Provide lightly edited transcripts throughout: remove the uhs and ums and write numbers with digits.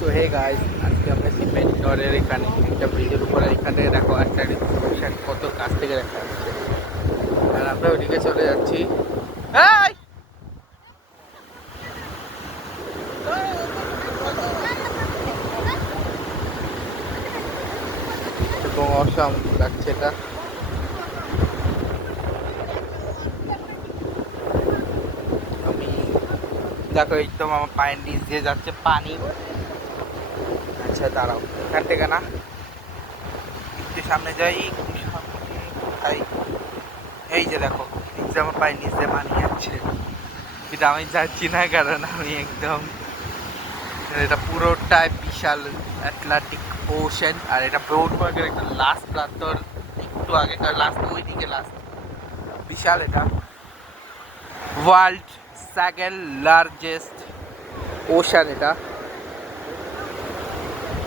So hey guys, আজকে আমরা সিমেন্টরের এখানে একটা ব্রিজের উপরে এখানে দেখো একটা রিসেপশন কত কাছ থেকে দেখা যাচ্ছে। আর আমরা ওইদিকে চলে যাচ্ছি। এই! এবং অসাম লাগছে এটা। আমি দেখো একদম আমার পায়ের নিচ দিয়ে যাচ্ছে পানি। আচ্ছা দাঁড়াও, এখান থেকে না একটু সামনে যাই, একটু সামনে কোথায়? এই যে দেখো, এই যে আমার পায়ের নিচ দিয়ে পানি যাচ্ছে। কিন্তু আমি যাচ্ছি না, কারণ আমি একদম, এটা পুরোটাই বিশাল অ্যাটলান্টিক ওশেন। আর এটা ব্রডবার্গের একটা লাস্ট প্রান্তর, একটু আগে লাস্ট, ওই দিকে লাস্ট। বিশাল এটা, ওয়ার্ল্ড সেকেন্ড লার্জেস্ট ওশান। এটা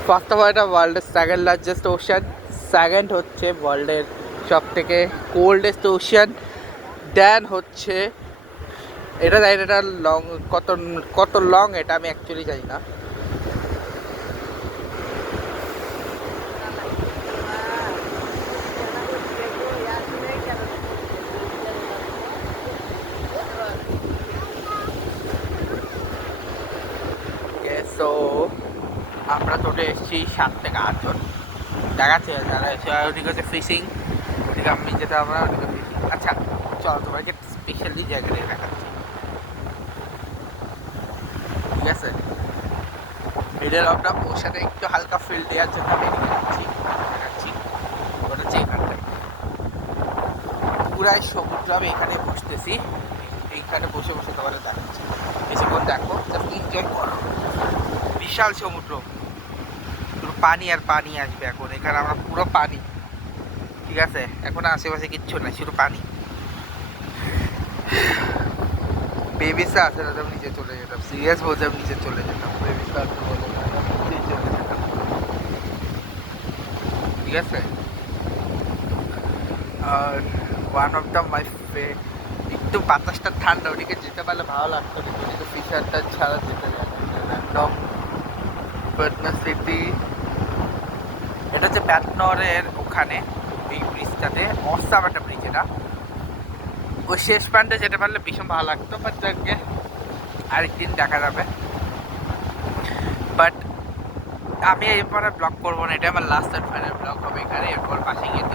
ফার্স্ট অফ অল এটা ওয়ার্ল্ডের সেকেন্ড লার্জেস্ট ওশান। সেকেন্ড হচ্ছে ওয়ার্ল্ডের সব থেকে কোল্ডেস্ট ওশান। দেন হচ্ছে এটা, এটা লং, কত কত লং এটা আমি অ্যাকচুয়ালি জানি না। সো আমরা তোটে এসেছি 7 থেকে 8 জন দেখাচ্ছে, যারা এসে ওদিকে হচ্ছে ফিশিং, ওদিকে আমি যেতে আমরা ওদিকে ফিশিং। আচ্ছা চলো তোমাকে স্পেশালি জায়গাটা দেখাচ্ছি, ঠিক আছে? মিডল অফ দ্য ওশানে একটু হালকা ফিল দেওয়ার জন্য আমি এদিকে দেখাচ্ছি। ওটা হচ্ছে এখানটায় পুরাই সমুদ্র। আমি এখানে বসতেছি, এইখানে বসে বসে তোমাদের দেখাচ্ছি। বেশিক্ষণ দেখো, জাস্ট এনজয় করো। বিশাল সমুদ্র, পুরো পানি আর পানি আসবে এখন। এখানে আমরা পুরো পানি, ঠিক আছে? এখন আশেপাশে কিচ্ছু নাই, শুধু পানি। বেবিসা আছে না, আমি নিচে চলে যেতাম। সিরিয়াস বলতে আমি নিচে চলে যেতাম। বেবিসা আছে বলে নিচে চলে যেতাম, ঠিক আছে? আর ওয়ান অফ দ্য মাই একটু বাতাসটা ঠান্ডা, ওদিকে যেতে পারলে ভালো লাগতো, কিন্তু ফিশারটা ছাড়া যেতে একদম পাটনা সিটি। এটা হচ্ছে প্যাটনরের ওখানে, এই ব্রিজটাতে অসাম একটা ব্রিজ। এটা ওই শেষ প্যান্টে যেতে পারলে ভীষণ ভালো লাগতো, বাট তাকে আরেকদিন দেখা যাবে। বাট আমি এরপরে ব্লগ করবো না, এটা আমার লাস্ট অ্যান্ড ফাইনাল ব্লগ হবে এখানে। এরপর পাশে গিয়ে